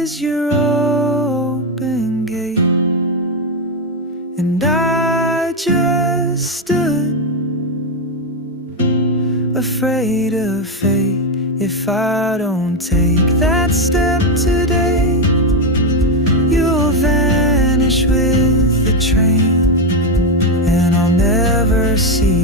is your open gate, and I just stood, afraid of fate. If I don't take that step today, you'll vanish with the train, and I'll never see